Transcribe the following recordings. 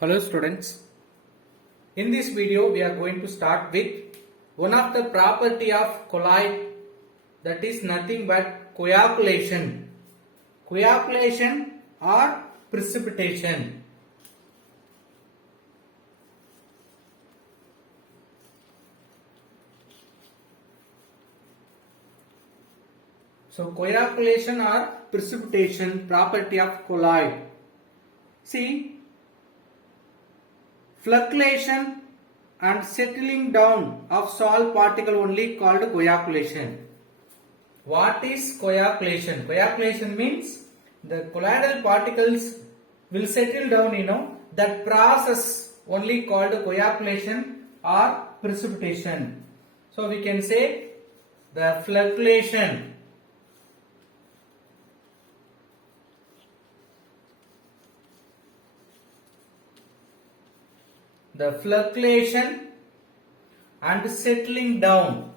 Hello students, in this video we are going to start with one of the property of colloid, that is nothing but coagulation or precipitation. So coagulation or precipitation property of colloid. See, flocculation and settling down of solid particle only called coagulation. What is coagulation? Coagulation means the colloidal particles will settle down, that process only called coagulation or precipitation. So we can say the flocculation. The flocculation and settling down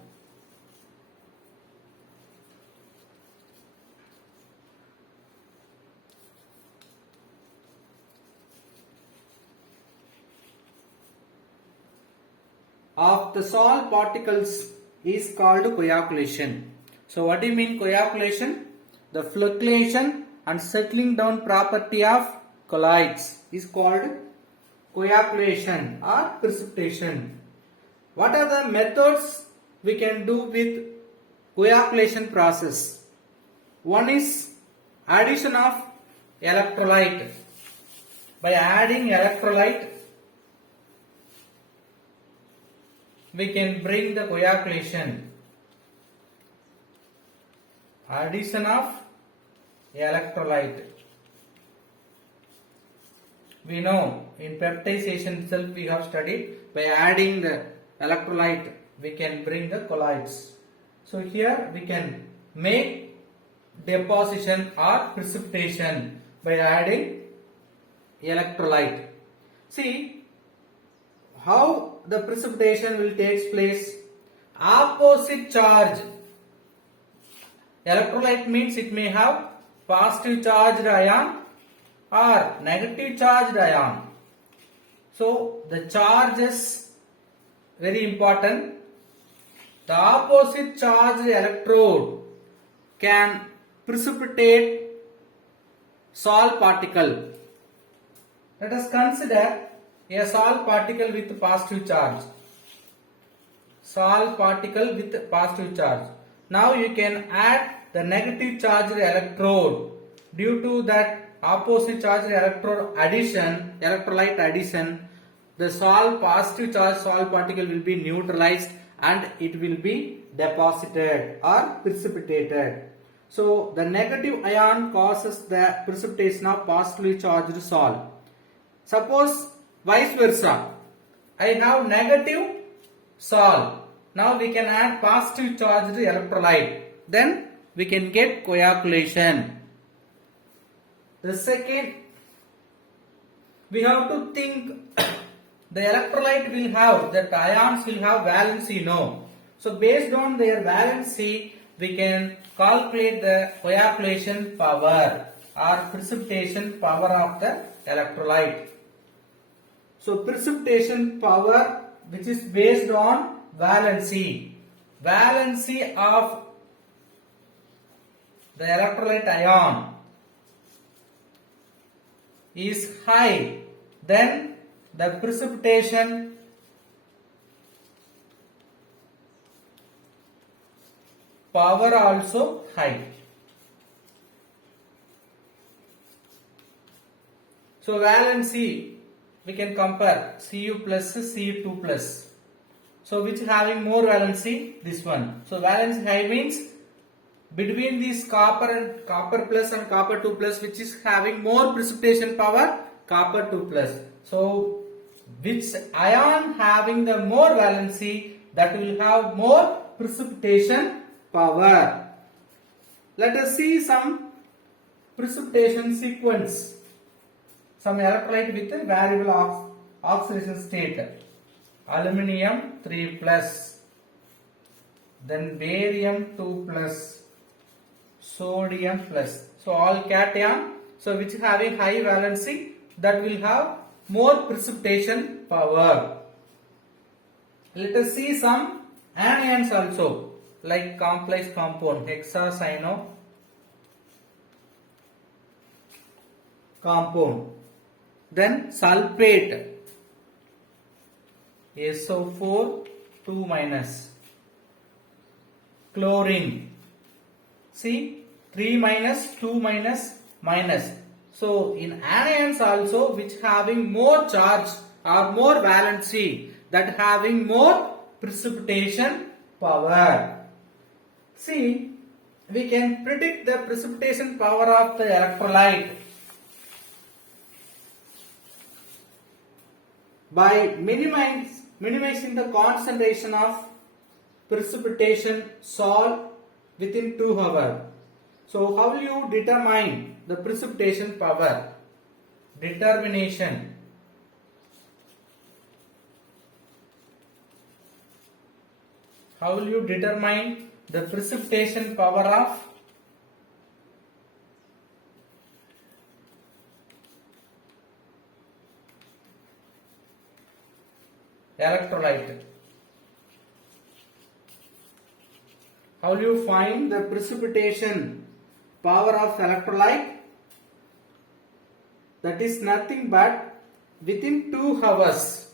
of the solid particles is called coagulation. So what do you mean coagulation? The flocculation and settling down property of colloids is called coagulation or precipitation. What are the methods we can do with coagulation process? One is addition of electrolyte. By adding electrolyte, we can bring the coagulation. Addition of electrolyte. We know in peptidization itself we have studied, by adding the electrolyte we can bring the colloids. So here we can make deposition or precipitation by adding electrolyte. See how the precipitation will take place. Opposite charge. Electrolyte means it may have positive charged ion or negative charged ion. So the charge is very important. The opposite charged electrode can precipitate solid particle. Let us consider a solid particle with positive charge. Solid particle with positive charge. Now you can add the negative charged electrode. Due to that opposite charge electrolyte addition, the positive charge solid particle will be neutralized and it will be deposited or precipitated. So the negative ion causes the precipitation of positively charged solid. Suppose vice versa, I have negative solid. Now we can add positive charged electrolyte. Then we can get coagulation. The second, we have to think the electrolyte will have, that ions will have valency, no. So based on their valency, we can calculate the coagulation power or precipitation power of the electrolyte. So precipitation power, which is based on valency. Valency of the electrolyte ion is high, then the precipitation power also high. So valency we can compare Cu plus Cu2 plus. So which having more valency? This one. So valency high means between this copper plus and copper 2 plus, which is having more precipitation power, copper 2 plus. So which ion having the more valency, that will have more precipitation power. Let us see some precipitation sequence. Some electrolyte with variable oxidation state. Aluminium 3 plus, then barium 2 plus, sodium plus. So all cation. So which having high valency, that will have more precipitation power. Let us see some anions also, like complex compound hexacyano compound, then sulfate SO4 2 minus, chlorine, see 3 minus 2 minus minus. So in anions also which having more charge or more valency, that having more precipitation power. See, we can predict the precipitation power of the electrolyte by minimizing the concentration of precipitation salt within 2 hours. So how will you determine the precipitation power? Determination. How will you determine the precipitation power of electrolyte? How will you find the precipitation power of electrolyte? That is nothing but within 2 hours.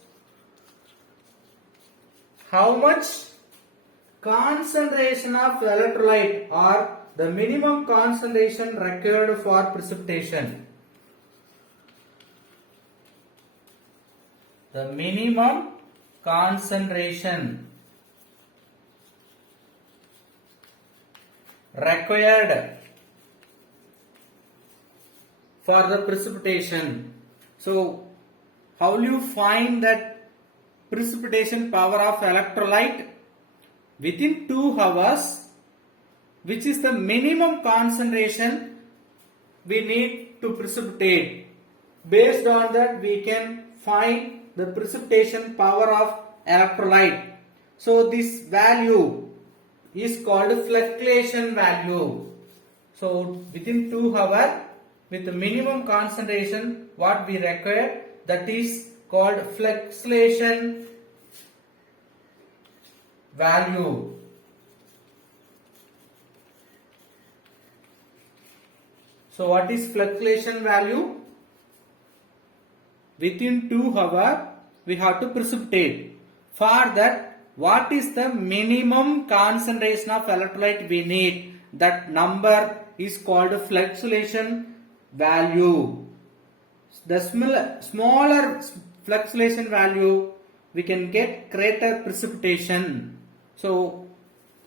How much concentration of electrolyte or the minimum concentration required for precipitation? The minimum concentration required for the precipitation. So how will you find that precipitation power of electrolyte? Within 2 hours, which is the minimum concentration we need to precipitate. Based on that, we can find the precipitation power of electrolyte. So this value is called fluctuation value. So within 2 hours, with the minimum concentration what we require, that is called fluctuation value. So what is fluctuation value? Within 2 hours we have to precipitate. For that, what is the minimum concentration of electrolyte we need? That number is called fluctuation value. The smaller fluctuation value, we can get greater precipitation. So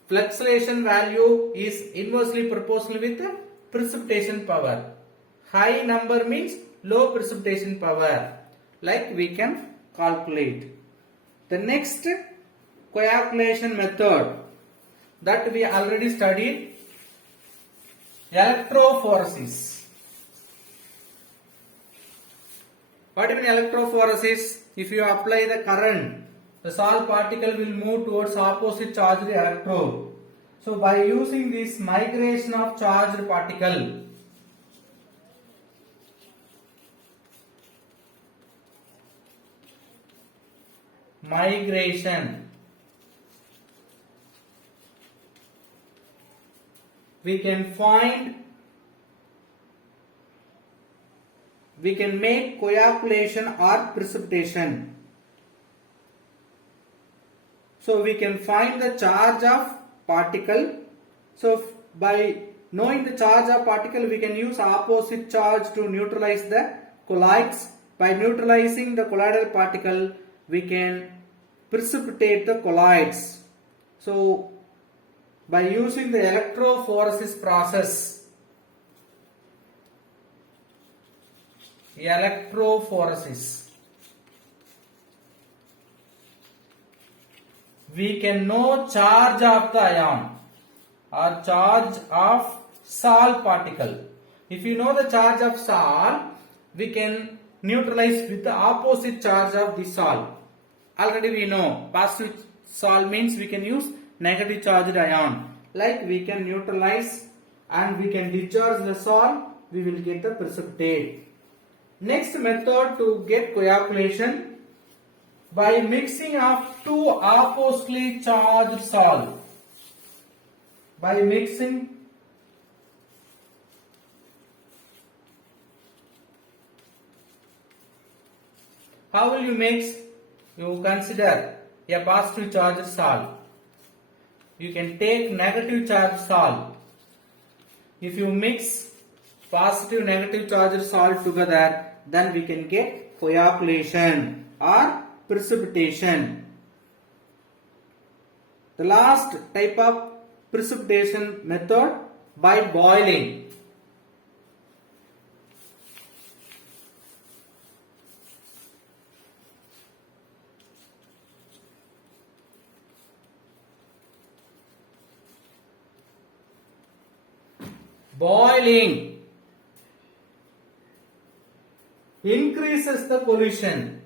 fluctuation value is inversely proportional with the precipitation power. High number means low precipitation power, like we can calculate. The next coagulation method that we already studied, electrophoresis. What do you mean electrophoresis? If you apply the current, the salt particle will move towards opposite charged electrode. So by using this migration of charged particle, we can make coagulation or precipitation. So we can find the charge of particle. So by knowing the charge of particle, we can use opposite charge to neutralize the colloids. By neutralizing the colloidal particle, we can precipitate the colloids. So by using the electrophoresis process, we can know charge of the ion or charge of salt particle. If you know the charge of salt, we can neutralize with the opposite charge of the salt. Already we know positive salt means we can use negative charged ion. Like we can neutralize and we can discharge the salt, we will get the precipitate. Next method to get coagulation, by mixing of two oppositely charged salt. By mixing how will you mix? You consider a positive charged salt. You can take negative charged salt. If you mix positive negative charged salt together, then we can get coagulation or precipitation. The last type of precipitation method, by boiling. Boiling increases the collision.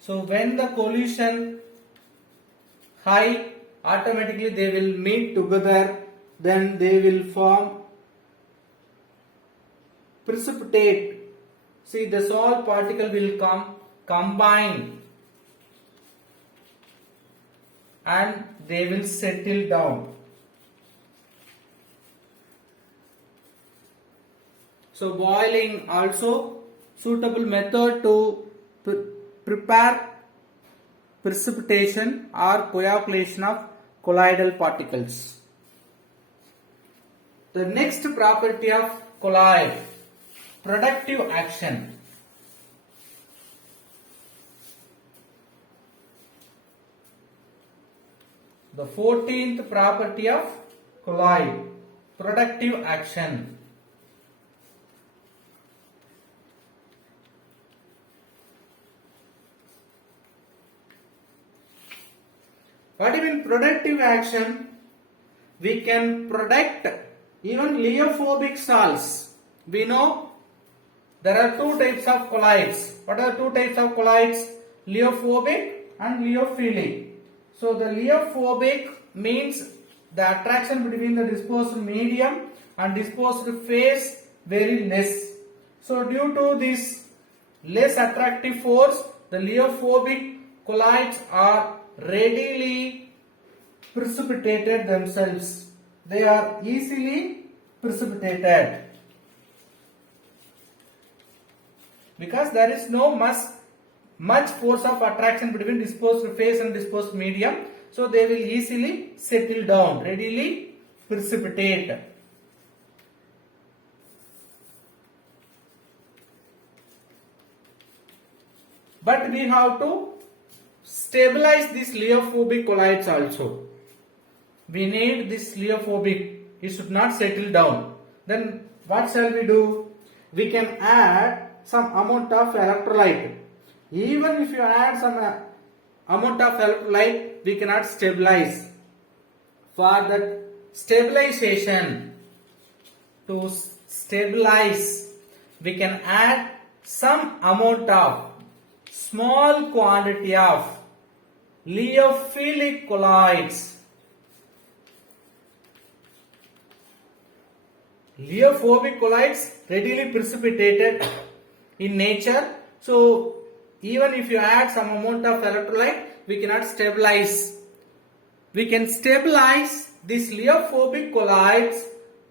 So when the collision high, automatically they will meet together, then they will form precipitate. See, the salt particle will combine and they will settle down. So boiling also suitable method to prepare precipitation or coagulation of colloidal particles. The next property of colloid, productive action. The 14th property of colloid, productive action. What do you mean productive action? We can product even liophobic salts. We know there are two types of colloids. What are two types of colloids? Liophobic and liophilic. So the liophobic means the attraction between the disposed medium and disposed phase very less. So due to this less attractive force, the liophobic colloids are readily precipitated themselves. They are easily precipitated because there is no much force of attraction between disposed phase and disposed medium, so they will easily settle down, readily precipitate. But we have to stabilize these liophobic colloids also. We need this liophobic, it should not settle down. Then what shall we do? We can add some amount of electrolyte. Even if you add some amount of electrolyte, we cannot stabilize. For that stabilization, to stabilize, we can add some amount of small quantity of liophobic colloids. Liophobic colloids readily precipitated in nature. So even if you add some amount of electrolyte, we cannot stabilize. We can stabilize these liophobic colloids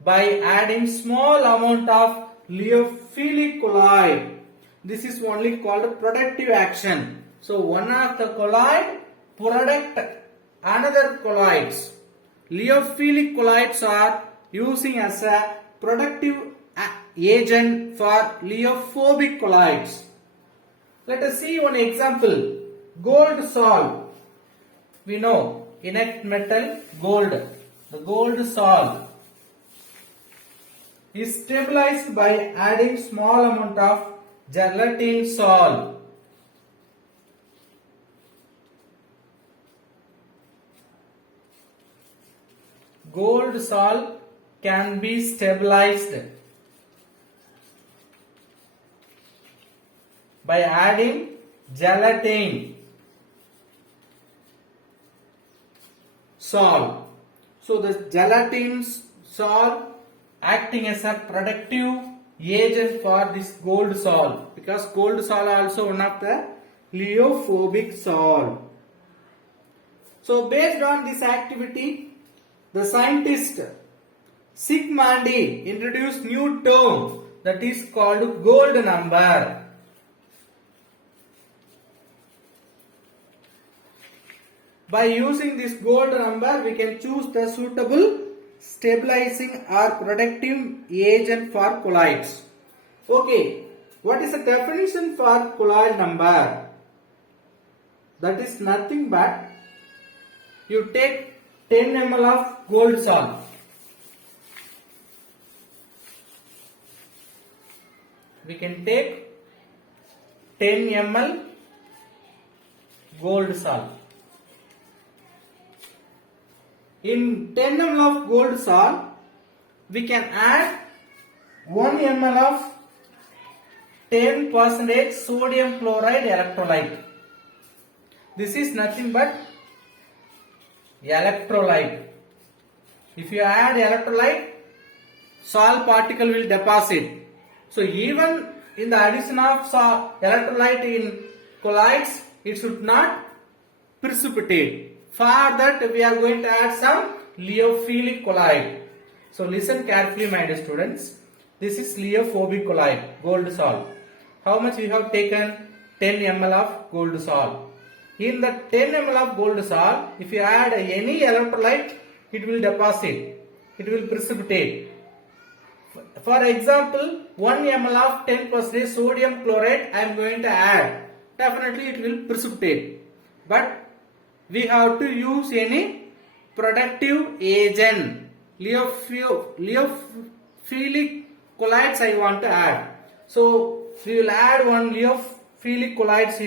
by adding small amount of liophilic colloid. This is only called productive action. So one of the colloid product another colloids. Liophilic colloids are using as a productive agent for liophobic colloids. Let us see one example. Gold salt. We know inert metal gold. The gold salt is stabilized by adding small amount of gelatin salt. Gold salt can be stabilized by adding gelatin salt. So the gelatin salt acting as a productive agent for this gold salt, because gold salt also one of the lyeophobic salt. So based on this activity, the scientist Zsigmondy introduced new term that is called gold number. By using this gold number, we can choose the suitable stabilizing or protective agent for colloids. Okay, what is the definition for colloid number? That is nothing but you take 10 ml of gold salt. We can take 10 ml gold salt. In 10 ml of gold salt, we can add 1 ml of 10% sodium chloride electrolyte. This is nothing but electrolyte. If you add electrolyte, salt particle will deposit. So even in the addition of electrolyte in colloids, it should not precipitate. For that we are going to add some lyeophilic colloid. So listen carefully, my dear students. This is lyeophobic colloid, gold salt. How much you have taken? 10 ml of gold salt. In the 10 ml of gold salt, if you add any electrolyte, it will deposit. It will precipitate. For example, 1 ml of 10% sodium chloride I am going to add. Definitely it will precipitate. But we have to use any protective agent. Lyeophilic colloids I want to add. So we will add one lyeophilic colloids,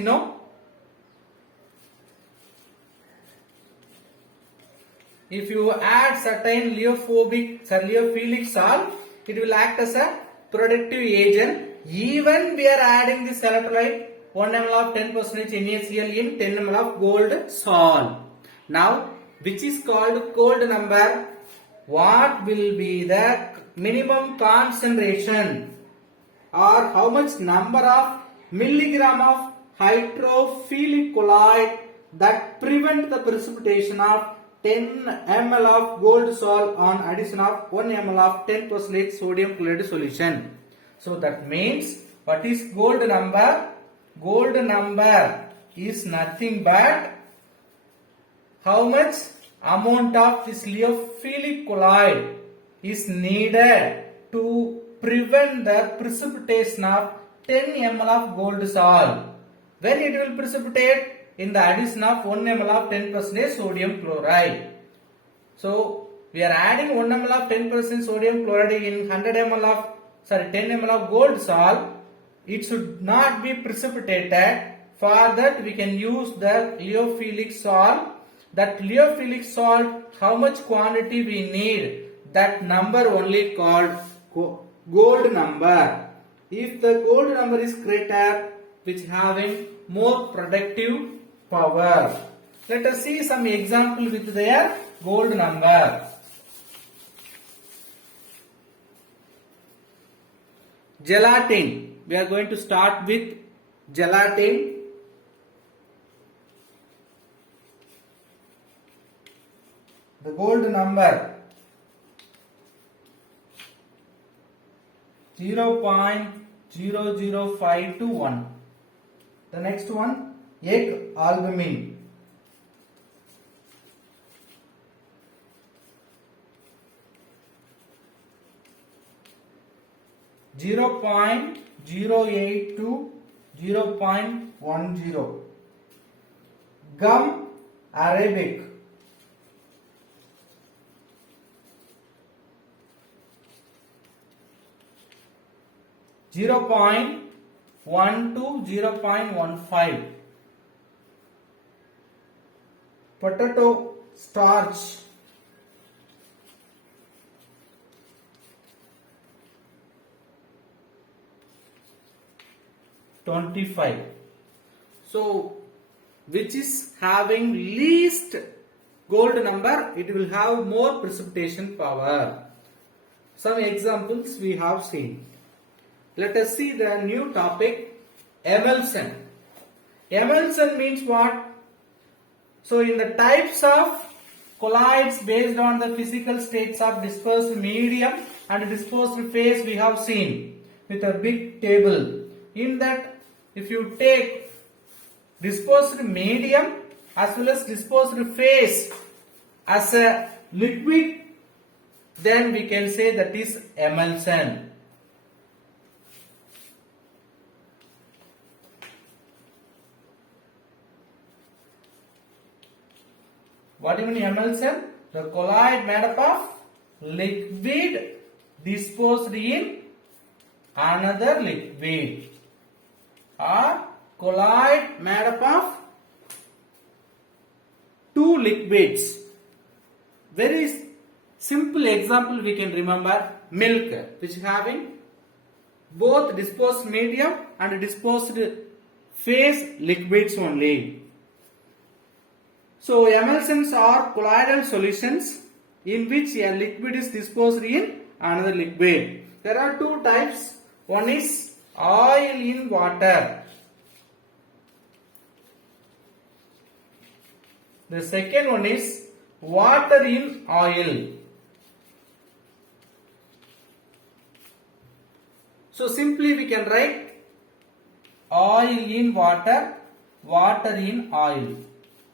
If you add certain lyeophilic salt, it will act as a protective agent. Even we are adding this electrolyte 1 ml of 10% NaCl in 10 ml of gold salt. Now, which is called gold number? What will be the minimum concentration or how much number of milligram of hydrophilic colloid that prevent the precipitation of 10 ml of gold salt on addition of 1 ml of 10% sodium chloride solution. So that means, what is gold number? Gold number is nothing but how much amount of this lyeophilic colloid is needed to prevent the precipitation of 10 ml of gold salt. When it will precipitate? In the addition of 1 ml of 10% sodium chloride. So we are adding 1 ml of 10% sodium chloride in 10 ml of gold salt. It should not be precipitated. For that we can use the lyeophilic salt. That lyeophilic salt, how much quantity we need, that number only called gold number. If the gold number is greater, which having more productive power. Let us see some example with their gold number. Gelatin. We are going to start with gelatin. The gold number 0.005 to 1. The next one, egg albumin. (0.08 to 0.10). Gum arabic. 0.1 to 0.15. Potato starch. 25. So which is having least gold number, it will have more precipitation power. Some examples we have seen. Let us see the new topic, emulsion. Emulsion means what? So in the types of colloids based on the physical states of dispersed medium and dispersed phase we have seen with a big table. In that, if you take dispersed medium as well as dispersed phase as a liquid, then we can say that is emulsion. What do you mean emulsion? The colloid made up of liquid disposed in another liquid, or colloid made up of two liquids. Very simple example we can remember, milk, which having both disposed medium and disposed phase liquids only. So emulsions are colloidal solutions in which a liquid is disposed in another liquid. There are two types. One is oil in water. The second one is water in oil. So simply we can write oil in water, water in oil.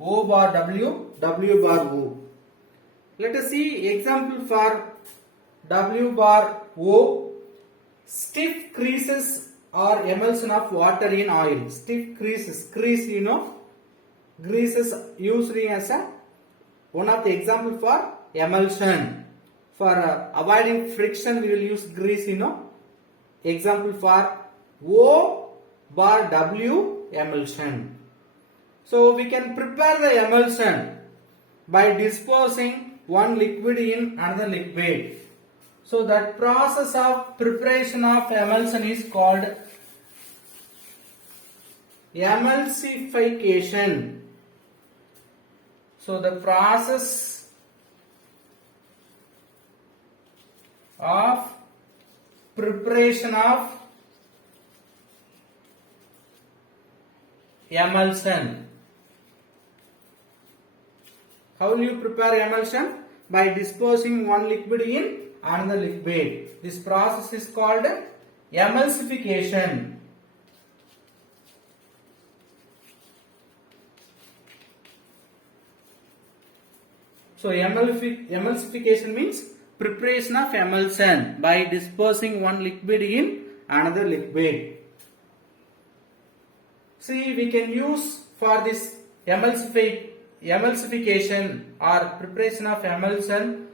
O bar W, W bar O. Let us see example for W bar O. Stiff creases or emulsion of water in oil. Stiff creases, crease greases used as a one of the example for emulsion. For avoiding friction we will use grease, example for O bar W emulsion. So we can prepare the emulsion by disposing one liquid in another liquid. So that process of preparation of emulsion is called emulsification. So the process of preparation of emulsion. How will you prepare emulsion? By disposing one liquid in another liquid. This process is called emulsification. So emulsification means preparation of emulsion by disposing one liquid in another liquid. See, we can use for this emulsification or preparation of emulsion,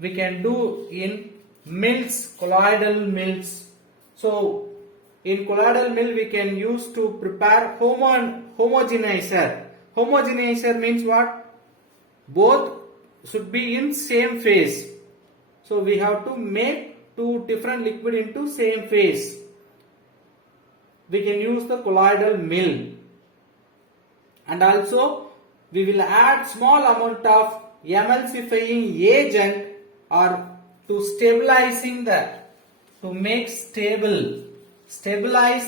we can do in mills, colloidal mills. So in colloidal mill we can use to prepare homogenizer. Homogenizer means what? Both should be in same phase. So we have to make two different liquid into same phase. We can use the colloidal mill. And also we will add small amount of emulsifying agent or to stabilizing to make stabilize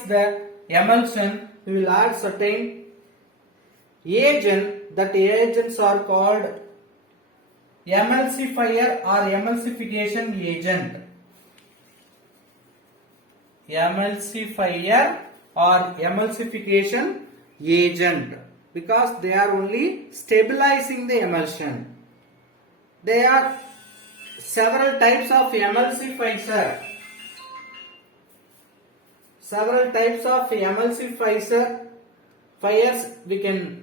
the emulsion, we will add certain agent. That agents are called emulsifier or emulsification agent. Emulsifier or emulsification agent, because they are only stabilizing the emulsion. There are several types of emulsifiers. Several types of emulsifiers we can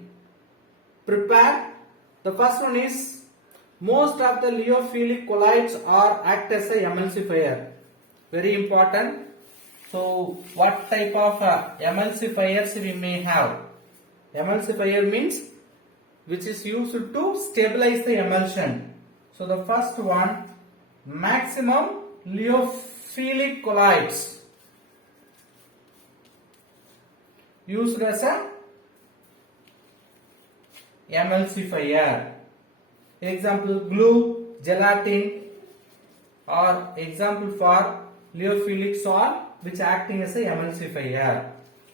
prepare. The first one is, most of the lyophilic colloids are act as a emulsifier. Very important. So what type of emulsifiers we may have? Emulsifier means which is used to stabilize the emulsion. So the first one, maximum lyophilic colloids used as a emulsifier. Example, glue, gelatin or example for lipophilic salt which acting as a emulsifier.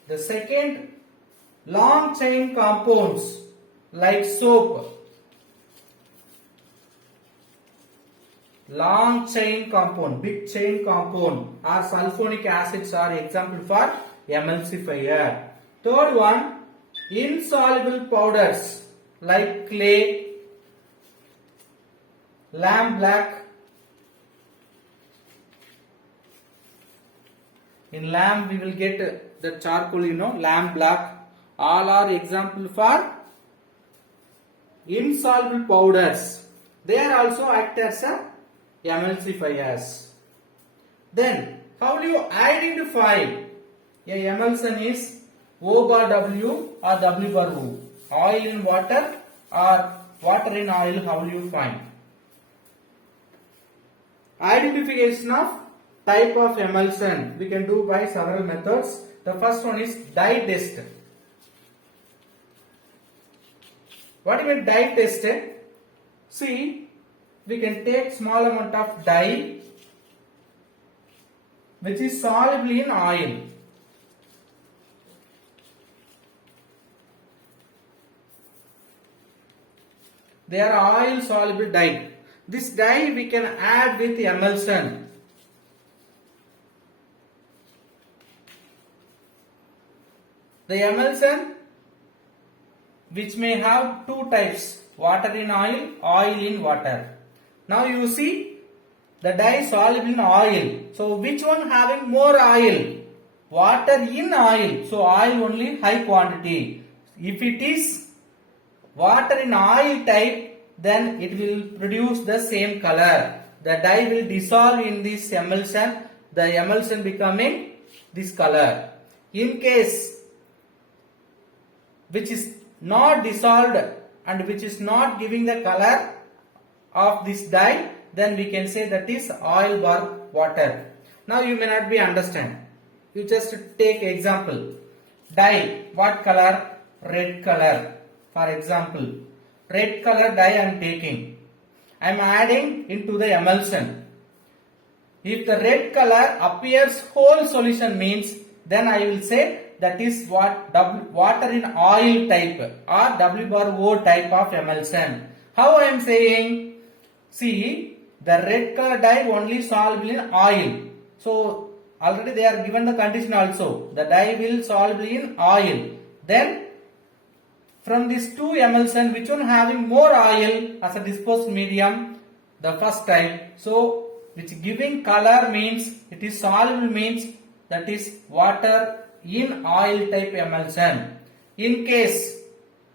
The second, long chain compounds like soap. Long chain compound, big chain compound or sulfonic acids are example for emulsifier. Third one, insoluble powders like clay, lamp black. In lamp we will get the charcoal, lamp black. All are example for insoluble powders. They are also act as a emulsifiers. Then how do you identify a emulsion is O bar W or W bar O? Oil in water or water in oil, how will you find? Identification of type of emulsion we can do by several methods. The first one is dye test. What do you mean dye test? See, we can take small amount of dye which is soluble in oil. They are oil soluble dye. This dye we can add with emulsion. The emulsion which may have two types, water in oil, oil in water. Now you see the dye soluble in oil. So which one having more oil? Water in oil. So oil only high quantity. If it is water in oil type, then it will produce the same color. The dye will dissolve in this emulsion. The emulsion becoming this color. In case which is not dissolved and which is not giving the color of this dye, then we can say that is oil bar water. Now you may not be understand. You just take example. Dye, what color? Red color. For example, red color dye I am taking. I am adding into the emulsion. If the red color appears whole solution means, then I will say that is what water in oil type or W bar O type of emulsion. How I am saying? See, the red color dye only soluble in oil. So already they are given the condition also. The dye will soluble in oil. Then from these two emulsion, which one having more oil as a disposed medium? The first type. So which giving color means it is soluble means that is water in oil type emulsion. In case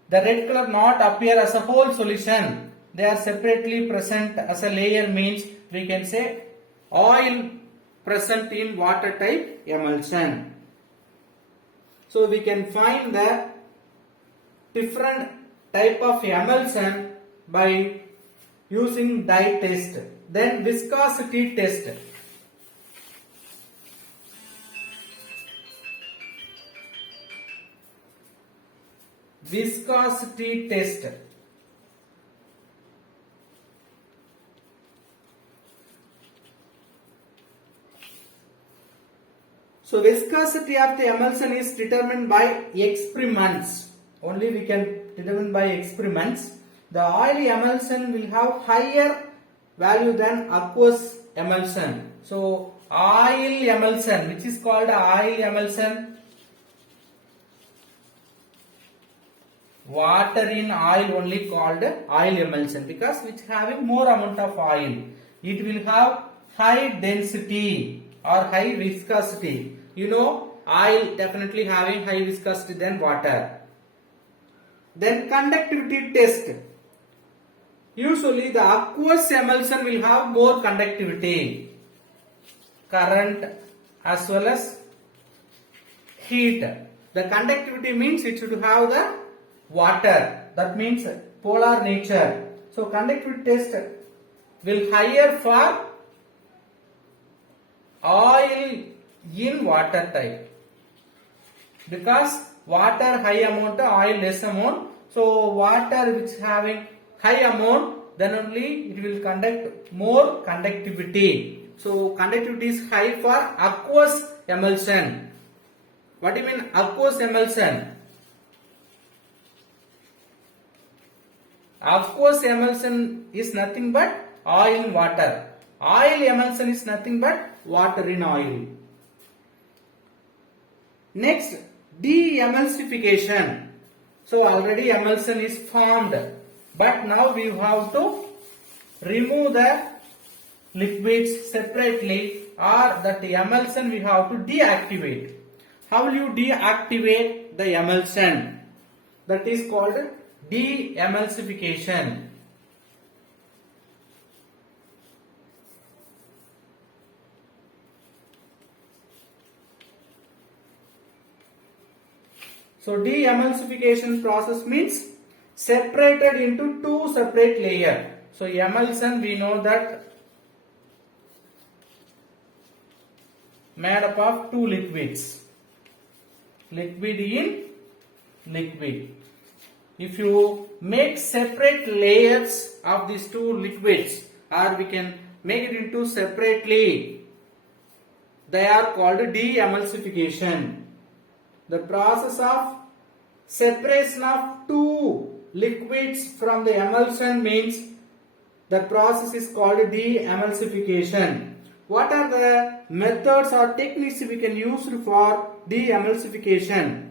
the red color not appear as a whole solution, they are separately present as a layer means we can say oil present in water type emulsion. So we can find the different type of emulsion by using dye test. Then viscosity test. Viscosity test. So viscosity of the emulsion is determined by experiments. Only we can determine by experiments. The oily emulsion will have higher value than aqueous emulsion. So oil emulsion, which is called oil emulsion, water in oil only called oil emulsion because which having more amount of oil. It will have high density or high viscosity. You know, oil definitely having high viscosity than water. Then conductivity test. Usually the aqueous emulsion will have more conductivity, current as well as heat. The conductivity means it should have the water, that means polar nature. So conductivity test will higher for oil in water type because water high amount, oil less amount. So water which having high amount then only it will conduct more conductivity. So conductivity is high for aqueous emulsion. What do you mean aqueous emulsion? Aqueous emulsion is nothing but oil in water. Oil emulsion is nothing but water in oil. Next, de-emulsification. So already emulsion is formed, but now we have to remove the liquids separately, or that emulsion we have to deactivate. How will you deactivate the emulsion? That is called de-emulsification. So de-emulsification process means separated into two separate layers. So emulsion we know that made up of two liquids. Liquid in liquid. If you make separate layers of these two liquids, or we can make it into separately, they are called de-emulsification. The process of separation of two liquids from the emulsion means the process is called de-emulsification. What are the methods or techniques we can use for de-emulsification?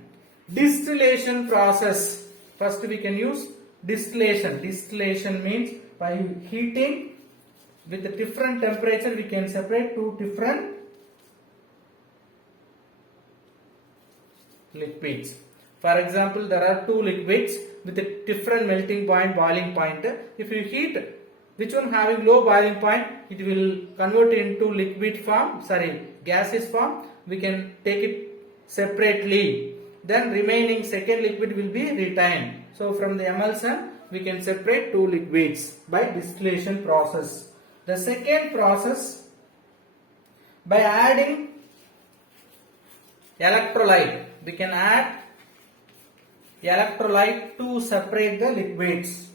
Distillation process. First we can use distillation. Distillation means by heating with a different temperature we can separate two different liquids. For example, there are two liquids with a different melting point, boiling point. If you heat which one having low boiling point, it will convert into liquid form, gaseous form. We can take it separately. Then remaining second liquid will be retained. So from the emulsion we can separate two liquids by distillation process. The second process, by adding electrolyte. We can add electrolyte to separate the liquids.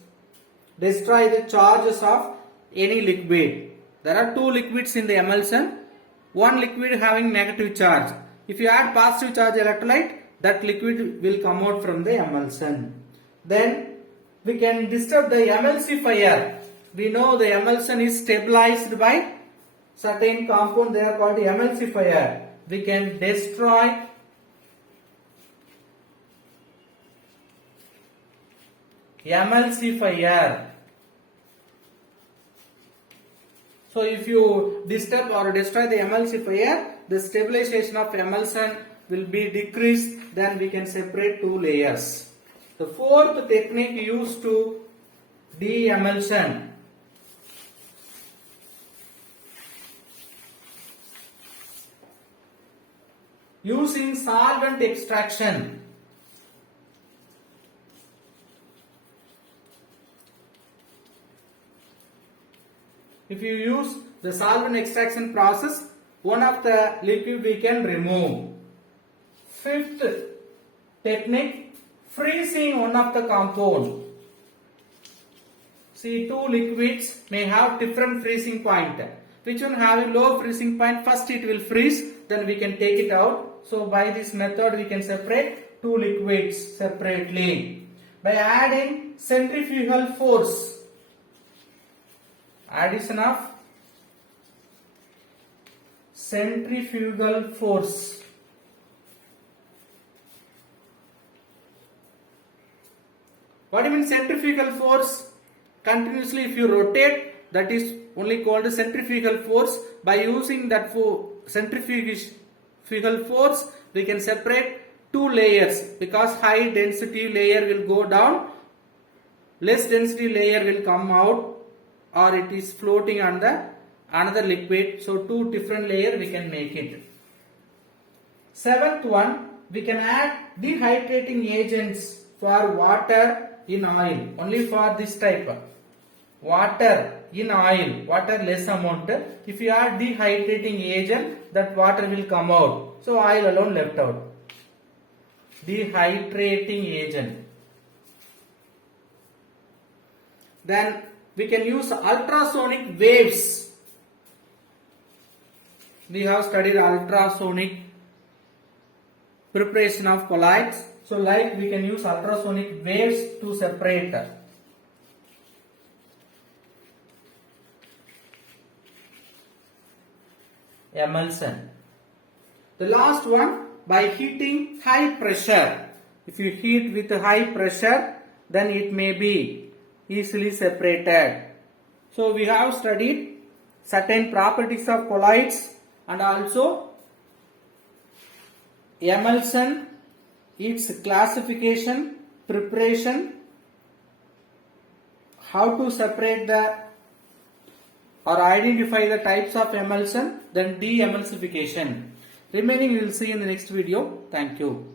Destroy the charges of any liquid. There are two liquids in the emulsion. One liquid having negative charge. If you add positive charge electrolyte, that liquid will come out from the emulsion. Then we can disturb the emulsifier. We know the emulsion is stabilized by certain compound. They are called emulsifier. We can destroy emulsifier. So if you disturb or destroy the emulsifier, the stabilization of emulsion will be decreased. Then we can separate two layers. The fourth technique used to de-emulsion. Using solvent extraction. If you use the solvent extraction process, one of the liquid we can remove. Fifth technique, freezing one of the compound. See, two liquids may have different freezing point. Which one having low freezing point, first it will freeze, then we can take it out. So by this method we can separate two liquids separately. By adding centrifugal force. Addition of centrifugal force. What do you mean centrifugal force? Continuously if you rotate, that is only called centrifugal force. By using that centrifugal force, we can separate two layers, because high density layer will go down, less density layer will come out, or it is floating on the another liquid. So two different layer we can make it. Seventh one, we can add dehydrating agents for water in oil. Only for this type. Water in oil, water less amount. If you add dehydrating agent, that water will come out. So oil alone left out. Dehydrating agent. Then we can use ultrasonic waves. We have studied ultrasonic preparation of colloids. So like we can use ultrasonic waves to separate emulsion. The last one, by heating high pressure. If you heat with high pressure, then it may be easily separated. So we have studied certain properties of colloids and also emulsion, its classification, preparation, how to separate the or identify the types of emulsion, then de-emulsification. Remaining we will see in the next video. Thank you.